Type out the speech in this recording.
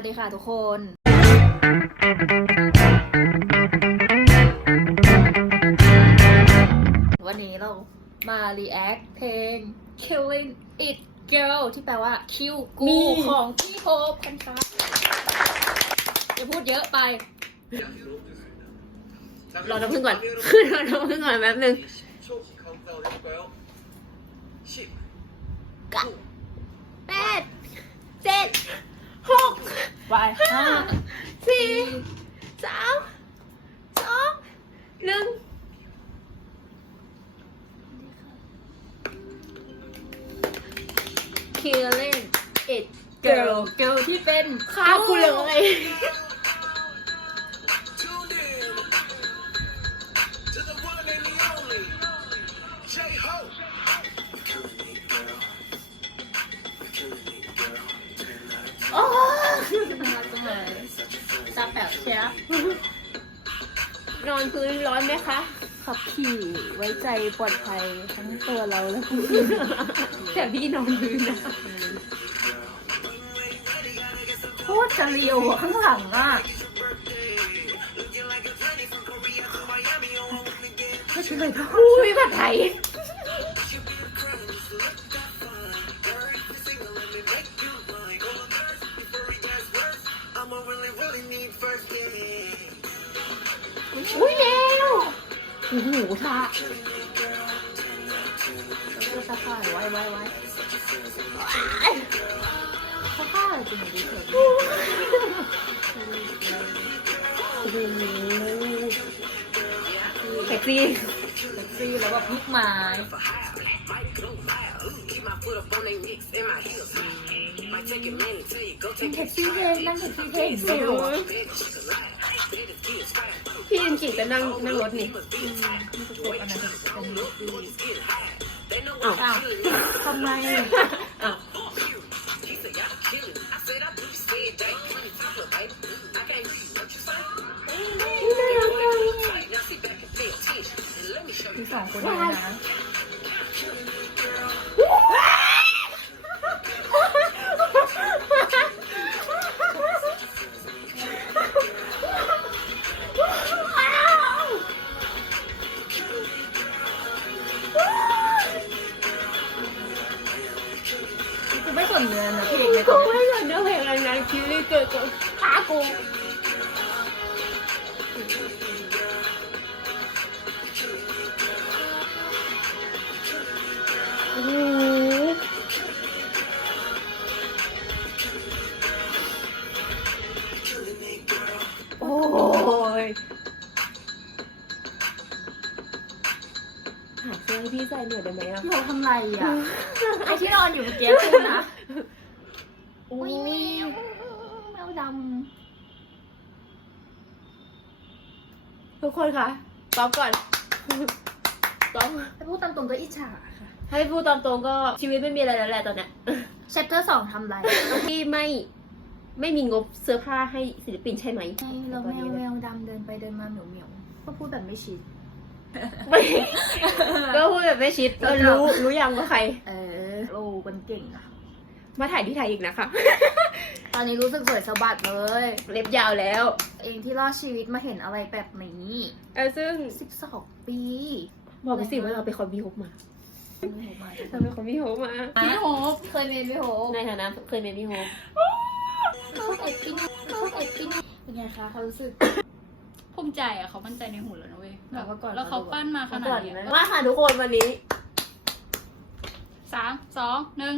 สวัสดีค่ะทุกคน วันนี้เรามา react เพลง Killing It Girl ที่แปลว่าคิวกูนี่ของพี่โฮปกันครับจะพูดเยอะไป รอน้ำพึ่งก่อน ขึ้นรอน้ำพึ่งก่อนแป๊บนึงเก้าแปดเจ็ดหก ไป ห้าสี่สามสองหนึ่งเคิลเลนเอ็ดเกิลเกิลที่เป็นข้ากูเลยโอ้ ตาแป๋วเชียนอนพื้นร้อนไหมคะ ขับขี่ไว้ใจปลอดภัยทั้งตัวเราและผู้แต่พี่นอนพื้นนะโคตรจะเรียวอะข้างหลังอะไม่ใช่เลยก็อุ้ยผัดไทย อุ้ยเร็วโอ้โหท่าก็ตาข่ายไว้ไว้ไว้เขาฆ่าอะไรจริงดิเถอะโอ้โหเซ็กซี่เซ็กซี่แล้วแบบลูกไม้มันแท็กซี่เพลงนั่งแท็กซี่เพลงเร็ว อะพี่ยินจิจะนั่งนั่งรถนี่มันจะกดอันนั้นเป็นลิซี่อ้าวอ้าวทำไมอ้าวคือสองคนนี้นะะคิดเลยเกิดกับขากูโอ้โหโอ้ยหาเสื้อให้พี่ใส่หน่อยได้ไหมอะพี่โฮทำไรอะ ไอที่นอนอยู่เมื่อกี้คุณนะ อุ้ยแมวแมวดทุกคนคะซ้อมก่อนซ้อมำแต่พูดตามตรงก็อิจฉาค่ะให้พูดตามตรงก็ชีวิตไม่มีอะไรแล้วแหละตอนเนี้ย เชปเตอร์สองทำไรที่ไม่ไม่มีงบเสื้อผ้าให้ศิลปินใช่ไหมไงแล้วแมวแมวดำเดินไปเดินมาเหมียวเหมียวก็พูดแบบไม่ชิด ไม่ ก็พูดแบบไม่ชิดเออรู้รู้ยังว่าใคร เออโอ้มันเก่งอะ มาถ่ายที่ไทยอีกนะคะ ตอนนี้รู้สึกสวยสะบัดเลย เล็บยาวแล้ว เองที่รอดชีวิตมาเห็นอะไรแบบนี้เออซึ่งสิบสองปี บอกไปสิว่าเราไปคอนพี่ฮบมาเราไปคอนพี่ฮบมาพี่โฮปเคยเมนพี่โฮปในฐานะเคยเป็นพี่ฮบเขาเอ็ดปิ้งเขาเอ็ดปิ้งเป็นไงคะเขารู้สึกภูมิใจอะเขามั่นใจในหุ่นแล้วนะเว้ยแบบว่าก่อนแล้วเขาปั้นมาขนาดก่อนนี้นะมาค่ะทุกคนวันนี้สามสองหนึ่ง